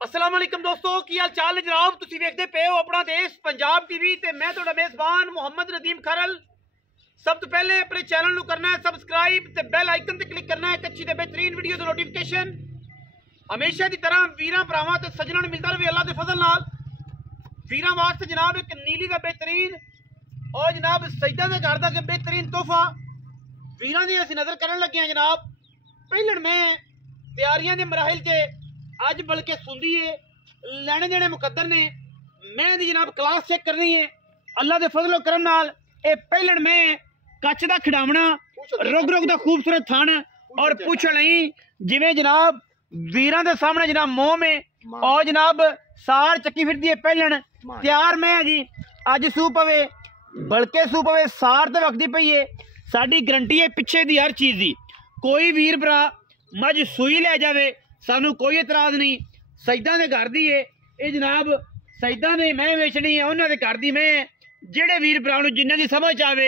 अस्सलाम वालेकुम दोस्तों, की हाल चाल है जनाब। तुसी देखते पे हो अपना देश पंजाब टीवी ते मैं तुहाडा मेज़बान मोहम्मद नदीम खरल। सब तो पहले अपने चैनल नू करना है सबसक्राइब ते बेल आइकन ते क्लिक करना है। एक अच्छी ते बेहतरीन वीडियो दी नोटिफिकेशन हमेशा की तरह वीरां भरावां ते सज्जणां नू मिलदा रहे अल्लाह दे फजल नाल। वीरां वास्ते जनाब एक नीली दा बेहतरीन और जनाब सईदा दे घर दा बेहतरीन तोहफा वीरां दी असीं नज़र करन लगे हैं जनाब। पहलण में तैयारियां दे मराहिल च अज बल्कि सुनदी है लैने देने मुकद्दर ने मैं दी जनाब क्लास चेक करनी है अल्लाह दे फजलो करम नाल। ए पहलण में कच दा खिडावना रुग रुग दा खूबसूरत थन और पुछ लई जिवें जनाब वीरां दे सामने जनाब मोह में और जनाब सार चक्की फिरदी है पहलण तैयार मैं जी अज सू पवे बल्कि सू पवे सार ते वक्ती पई है। साडी गारंटी है पिछे दी हर चीज़ दी। कोई वीर भरा मझ सूई लै जावे सानू कोई एतराज नहीं। सईदा दे घर दी है ये जनाब सईदा ने मैं वेचनी है उन्होंने घर दी मैं जेड़े वीर भरा नू जिन्हां दी समझ आवे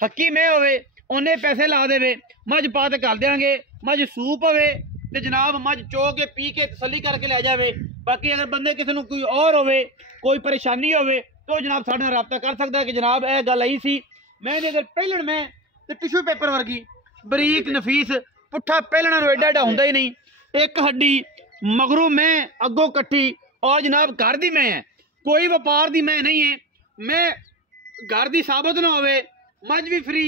हक्की मैं होवे उन्हें पैसे ला देवे मझ पा ते कर देंगे। मझ सूप होवे ते जनाब मझ चो के पी के तसली करके लै जावे। बाकी अगर बंदे किसी नू कोई और होवे कोई परेशानी होवे तो जनाब साडे नाल राबता कर सकदा कि जनाब यह गल आई सी। मैं अगर पहलण में ते टिशू पेपर वर्गी बरीक नफीस पुट्ठा पहलणा नू एडा एडा हुंदा ही नहीं। एक हड्डी मगरू मैं अगों कट्ठी और जनाब घर दी मैं है कोई व्यापार दी मैं नहीं है। मैं घर दी साबित ना होवे मझ भी फ्री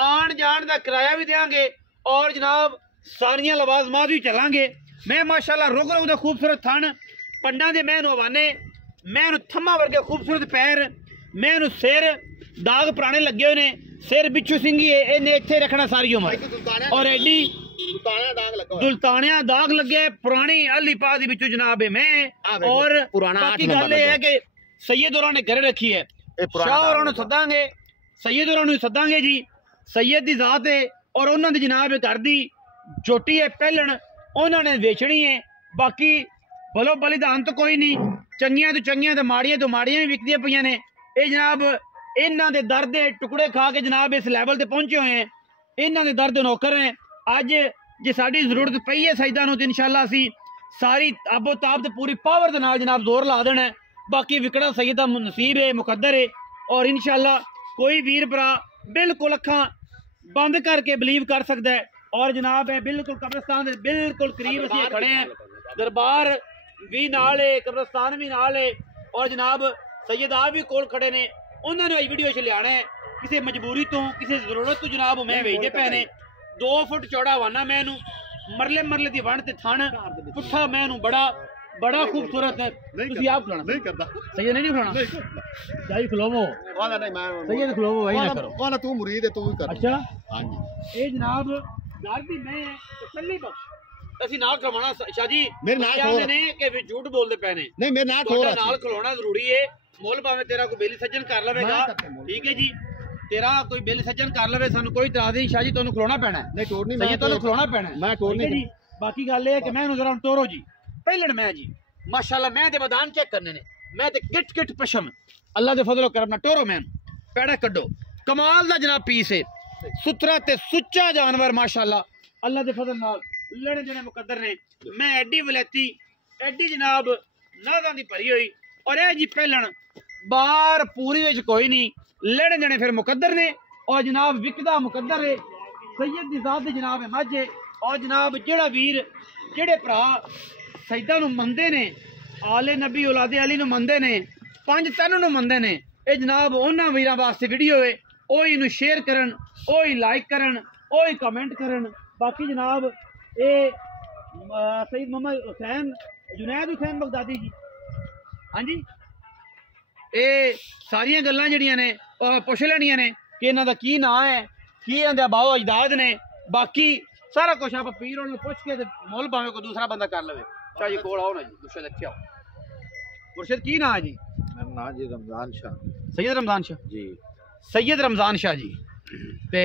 आन जान दा किराया भी देंगे और जनाब सारियां लवाजमात भी चलांगे। मैं माशाल्लाह रुग रुग दा खूबसूरत थन पंडा दे मैं हवाने मैं थम्मा वर्गे खूबसूरत पैर मैं सिर दाग पुराने लगे हुए ने सिर बिच्छू सिंघी है इन्हें इत्थे रखना सारी उम्र और एडी दुल्तानिया दाग लगे पुरानी अली पा दी बिचू जनाब है मैं और बाकी गल है कि सैयद होरां ने घर रखी है शाह होरां नू सदांगे सैयद होरां नू सदांगे जी। सैयद दी जात है और उन्हां दी जनाब घर दी जोटी है पहलण उन्होंने बेचनी है। बाकी बलो बलिदान तो कोई नहीं चंगियां तो माड़ियां भी विकदियां पईयां ने। ये जनाब इन्हां दे दर्द दे टुकड़े खा के जनाब इस लैवल ते पहुंचे हुए हैं इन्हां दे दर्द नौकर हैं। अज जे साड़ी जरूरत पई है सईदा नू इंशाअल्लाह असी सारी आबो ताब ते पूरी पावर दे नाल जनाब जोर ला देना है। बाकी विकड़ा सईदा नसीब है मुकद्दर है और इंशाअल्लाह कोई वीर भरा बिल्कुल अखां बंद करके बिलीव कर सकता है। और जनाब है बिल्कुल कब्रिस्तान दे बिल्कुल करीब असी खड़े हैं दरबार भी नाल है कब्रिस्तान भी नाल है और जनाब सैयद आप भी कोल खड़े ने उन्होंने वीडियो च लिया है किसी मजबूरी तो किसी जरूरत तो जनाब मैं भेजते पे ने 2 फुट चौड़ा वाना मैं मरले मरले दी वण ते थन पुट्ठा मैं बड़ा बड़ा खूबसूरत तुसी आप खिलाना नहीं करदा सैयद नहीं खिलाना जाई खिलावो वाला नहीं मैं सैयद खिलावो वही ना करो वाला तू मुरीद है तू ही कर। अच्छा हां जी ये जनाब घर दी मैं तसल्ली बख्श ਅਸੀਂ ਨਾਲ ਖਵਾਣਾ ਸ਼ਾਹ ਜੀ ਮੇਰੇ ਨਾਲ ਕਹਿੰਦੇ ਨੇ ਕਿ ਝੂਠ ਬੋਲਦੇ ਪਏ ਨੇ ਨਹੀਂ ਮੇਰੇ ਨਾਲ ਖੋਰਾ ਨਾਲ ਖਲੋਣਾ ਜ਼ਰੂਰੀ ਏ ਮੁੱਲ ਭਾਵੇਂ ਤੇਰਾ ਕੋਈ ਬੇਲੀ ਸੱਜਣ ਕਰ ਲਵੇਗਾ ਠੀਕ ਹੈ ਜੀ तेरा कोई बिल सज्जन कर लवे सानू कोई इतराज नहीं शाह जी तुहानू खिलाना पैना नहीं टोर नहीं सही तुहानू खिलाना पैना मैं टोर नहीं जी। बाकी गल है कि मैं जरा टोरो जी पहलण मैं जी माशाल्लाह मैं ते मैदान चेक करने ने मैं ते किट किट पशम अल्लाह दे फजलो करम ना टोरो मैं पैड़ा कड्डो कमाल दा जनाब पीस है सुथरा ते सुच्चा जानवर माशाल्लाह अल्लाह दे फजल नाल लेने देने मुकद्दर ने। मैं एडी वलैती एडी जनाब नादां दी भरी हुई और ए जी पहलण बार पूरी विच कोई नहीं लेने देने फिर मुकद्दर ने और जनाब विकदा मुकद्दर है सैयद दी जात जनाब है मझ और जनाब जेड़ा वीर जेड़े भरा सईदा नू मनदे ने आले नबी औलादे अली नू मनदे ने पंज तन नू मनदे ने ये जनाब उन्हां वीरां वास्ते वीडियो है ओही नू शेयर करन ओही लाइक करन ओही कमेंट करन। बाकी जनाब ये सईद मोहम्मद हुसैन जुनैद हुसैन बगदादी जी हाँ जी ये सारिया गल्लां जड़ियां ने पुछ लैनियां ने कि इन्हां दा की नां है की इन्हां बाओ अजदाद ने। बाकी सारा कुछ आप पीर होरां नूं पुछ के ते मुल भावें कोई दूसरा बंदा कर लवे। शाह जी कोल आओ ना जी मुर्शद अच्छे आओ। मुर्शद की नां है जी? मेरा नां जी रमजान शाह सैयद रमजान शाह जी सैयद रमजान शाह जी ते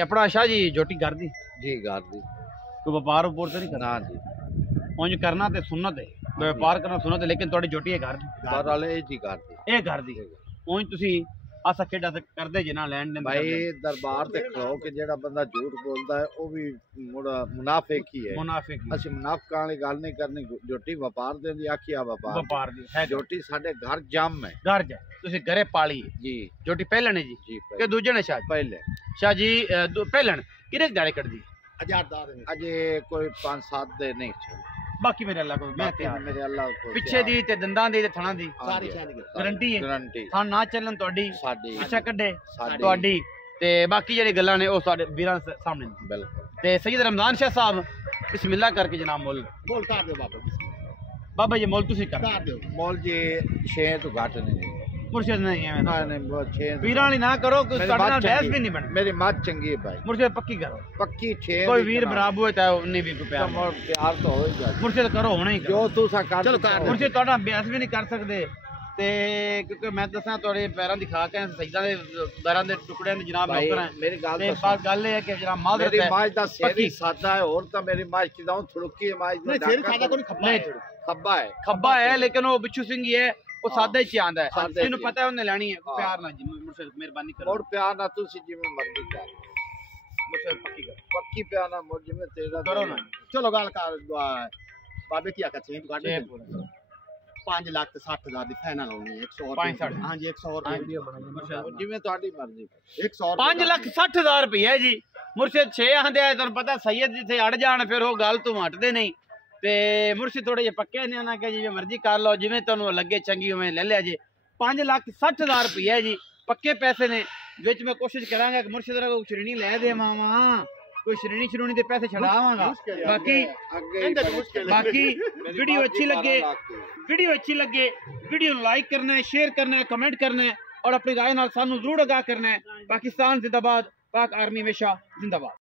अपना शाह जी जोटी घर दी जी घर दी कोई व्यापार वपूर तो नहीं करना जी उंज करना ते सुन्नत है व्यापार करना सुन्नत है लेकिन तुहाडी जोटी है घर दी घर वाले जी घर दी ये घर दी उंज तुसी असा खेडा करदे जे ना लैन देन भाई दरबार ते खड़ो के जेड़ा बंदा झूठ बोलदा है वो भी मुनाफिक ही है। मुनाफिक ਅਸੀਂ ਮੁਨਾਫਕਾਂ ਵਾਲੀ ਗੱਲ ਨਹੀਂ ਕਰਨੀ। ਜੋਟੀ ਵਪਾਰ ਦੇ ਦੀ ਆਖਿਆ ਵਪਾਰ ਦੀ ਹੈ। ਜੋਟੀ ਸਾਡੇ ਘਰ ਜੰਮ ਹੈ। घर जा ਤੁਸੀਂ घरे पाली जी जोटी पहलन है जी जी के दूजे ने शाह पहले शाह जी पहलन किरे दाड़े कट दी अजे कोई 5-7 दे नहीं चल। बाकी मेरे अल्लाह को मैं बाकी तैयार मेरे अल्लाह को पिछे दी ते दंदां दी ते थणा दी सारी गारंटी है गारंटी थां ना चलन ਤੁਹਾਡੀ साडी ਪਿੱਛਾ ਕੱਢੇ साडी ਤੁਹਾਡੀ ਤੇ ਬਾਕੀ ਜਿਹੜੀ ਗੱਲਾਂ ਨੇ ਉਹ ਸਾਡੇ ਵੀਰਾਂ ਸਾਹਮਣੇ ਨੇ। बिल्कुल ਤੇ ਸੈयद ਰਮਜ਼ਾਨ ਸ਼ਾਹ ਸਾਹਿਬ ਬਿਸਮਿल्लाह ਕਰਕੇ ਜਨਾਬ ਮੁੱਲ बोल कर दो बाबा ਬਾਬਾ ਜੀ ਮੁੱਲ ਤੁਸੀਂ ਕਰ दो मोल जी 6 तो घट नहीं ਮੁਰਸ਼ਿਦ ਨਹੀਂ ਐਵੇਂ ना नहीं बहुत 6 ਵੀਰਾਂ ਵਾਲੀ ਨਾ ਕਰੋ ਕੋਈ ਤੁਹਾਡੇ ਨਾਲ ਬਹਿਸ ਵੀ ਨਹੀਂ ਬਣ मेरी मत चंगी है भाई ਮੁਰਸ਼ਿਦ ਪੱਕੀ ਕਰੋ पक्की 6 ਕੋਈ ਵੀਰ ਬਰਾਬਰ ਹੋਏ ਤਾਂ ਉਹਨੇ ਵੀ ਕੋਈ ਪਿਆਰ मोर प्यार तो हो ही जाए ਮੁਰਸ਼ਿਦ ਕਰੋ ਹੋਣਾ ਹੀ ਕਰੋ जो तू सा कर ਚਲੋ ਮੁਰਸ਼ਿਦ ਤੁਹਾਡਾ ਅਭਿਆਸ ਵੀ ਨਹੀਂ ਕਰ ਸਕਦੇ ਤੇ ਕਿਉਂਕਿ ਮੈਂ ਦੱਸਾਂ ਤੁਹਾਡੇ ਪੈਰਾਂ ਦੀ ਖਾਕ ਹੈ ਸਜਦਾ ਦੇ ਦਰਾਂ ਦੇ ਟੁਕੜਿਆਂ ਦੇ ਜਨਾਬ भाई ਨੌਕਰ ਹੈ मेरी गल ਤੇ ਬਾਤ ਗੱਲ ਇਹ ਹੈ ਕਿ ਜਨਾਬ ਮਾਜ਼ਰਤ मेरी ਹੈ माज दा सेरी पक्की। सादा है और तो मेरी माज की दाऊं थुड़की है माज नहीं सेरी सादा कोई खब्बा है खब्बा है खब्बा है लेकिन वो बिच्छू सिंह ही है वो सादा ही आंदा है सादा जिन्हों ही। पता है उन्हें लेनी है हाँ। प्यार ना जी मुझसे मेहरबानी करो मोर प्यार ना तू सी जिम्मे मर्जी कर मुझसे पक्की करो पक्की प्यार ना मोर जिम्मे तेरा करो ना चलो गल कर बाबे की आका चेंज कर छे दे पूरा 5,60,000 ਦੀ ਫਾਈਨਲ ਹੋਣੀ 100 5 60 ਹਾਂਜੀ 100 ਰੁਪਏ जिम्मे ਤੁਹਾਡੀ ਮਰਜ਼ੀ 100 5,60,000 रुपया जी मुर्शिद 6 आंदे आ तुहानू पता सैयद जिथे अड़ जाण फिर वो गल तू हटदे नहीं ते मुर्शिद थोड़े जे पक्के ने ना कि जिवें मर्जी कर लो जिवें तुहानू लगे चंगी उवें ले लिया जी 5,60,000 रुपया जी पक्के पैसे ने विच मैं कोशिश करांगा कि मुर्शिद को श्रेणी ले देवां कोई श्रेणी दे पैसे छड़ावांगा बाकी वीडियो अच्छी लगे वीडियो लाइक करना है शेयर करना है कमेंट करना है और अपनी राय नाल सानू जरूर आगाह करना है। पाकिस्तान जिंदाबाद पाक आर्मी हमेशा जिंदाबाद।